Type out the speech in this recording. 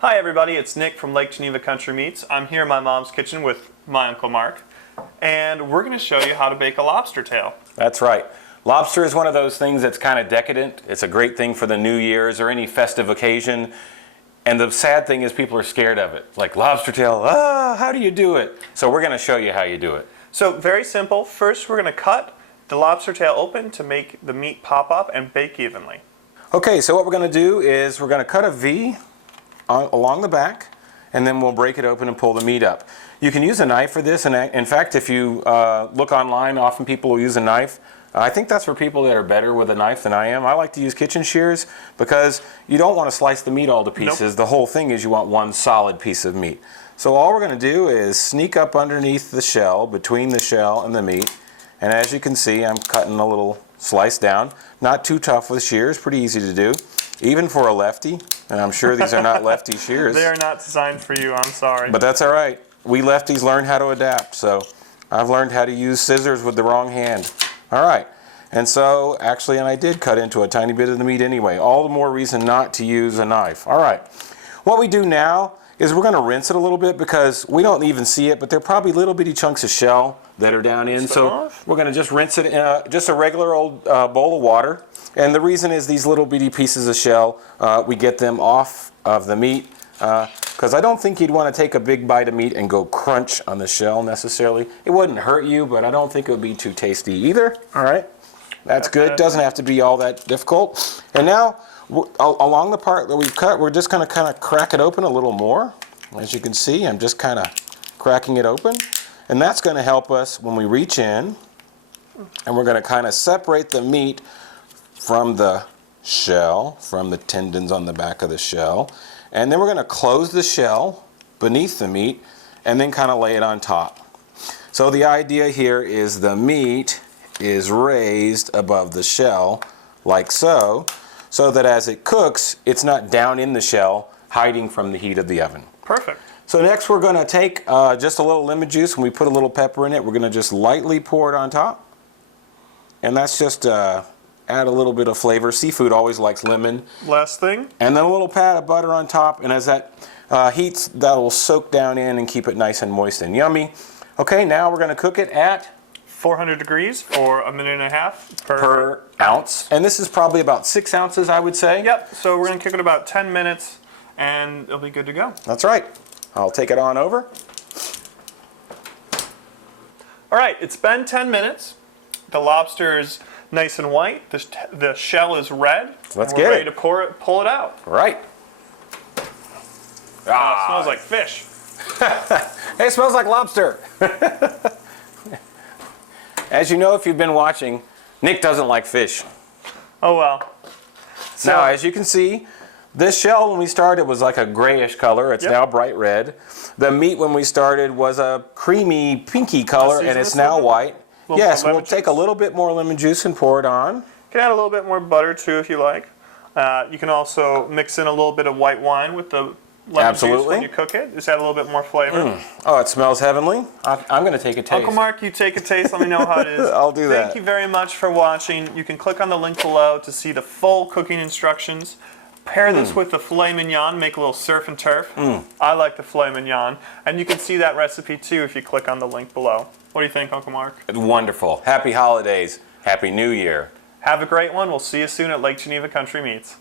Hi everybody, it's Nick from Lake Geneva Country Meats. I'm here in my mom's kitchen with my Uncle Mark, and we're going to show you how to bake a lobster tail. That's right. Lobster is one of those things that's kind of decadent. It's a great thing for the New Year's or any festive occasion. And the sad thing is people are scared of it. Like lobster tail, how do you do it? So we're going to show you how you do it. So very simple. First we're going to cut the lobster tail open to make the meat pop up and bake evenly. Okay, so what we're going to do is we're going to cut a V along the back, and then we'll break it open and pull the meat up. You can use a knife for this, and in fact, if you look online, often people will use a knife. I think that's for people that are better with a knife than I am. I like to use kitchen shears because you don't want to slice the meat all to pieces. Nope. The whole thing is you want one solid piece of meat. So all we're going to do is sneak up underneath the shell, between the shell and the meat, and as you can see, I'm cutting a little slice down. Not too tough with shears, pretty easy to do, even for a lefty, and I'm sure these are not lefty shears. They are not designed for you, I'm sorry. But that's all right. We lefties learn how to adapt, so I've learned how to use scissors with the wrong hand. All right, and so actually, and I did cut into a tiny bit of the meat anyway. All the more reason not to use a knife. All right, what we do now is we're going to rinse it a little bit because we don't even see it, but there are probably little bitty chunks of shell that are down in. So we're going to just rinse it in just a regular old bowl of water. And the reason is these little bitty pieces of shell, we get them off of the meat because I don't think you'd want to take a big bite of meat and go crunch on the shell necessarily. It wouldn't hurt you, but I don't think it would be too tasty either. All right, that's good. Doesn't have to be all that difficult. And now along the part that we've cut, we're just going to kind of crack it open a little more. As you can see, I'm just kind of cracking it open. And that's going to help us when we reach in, and we're going to kind of separate the meat from the shell, from the tendons on the back of the shell. And then we're going to close the shell beneath the meat and then kind of lay it on top. So the idea here is the meat is raised above the shell like so, so that as it cooks, it's not down in the shell, hiding from the heat of the oven. Perfect. So next we're going to take just a little lemon juice, and we put a little pepper in it. We're going to just lightly pour it on top. And that's just add a little bit of flavor. Seafood always likes lemon. Last thing. And then a little pat of butter on top, and as that heats, that will soak down in and keep it nice and moist and yummy. Okay, now we're going to cook it at 400 degrees for a minute and a half per ounce. And this is probably about 6 ounces, I would say. Yep, so we're going to cook it about 10 minutes, and it'll be good to go. That's right. I'll take it on over. All right, it's been 10 minutes. The lobster is nice and white. The shell is red. Let's we're get ready it. to pull it out. Right. It smells like fish. Hey, it smells like lobster. As you know, if you've been watching, Nick doesn't like fish. Oh well. So, now, as you can see, this shell when we started was like a grayish color. It's now bright red. The meat when we started was a creamy pinky color, and it's now white. Yes, we'll take a little bit more lemon juice and pour it on. You can add a little bit more butter too if you like. You can also mix in a little bit of white wine with the lemon juice when you cook it. Just add a little bit more flavor. Oh, it smells heavenly. I'm going to take a taste. Uncle Mark, you take a taste. Let me know how it is. I'll do that. Thank you very much for watching. You can click on the link below to see the full cooking instructions. Pair this with the filet mignon, make a little surf and turf. I like the filet mignon. And you can see that recipe too if you click on the link below. What do you think, Uncle Mark? Wonderful. Happy holidays. Happy New Year. Have a great one. We'll see you soon at Lake Geneva Country Meats.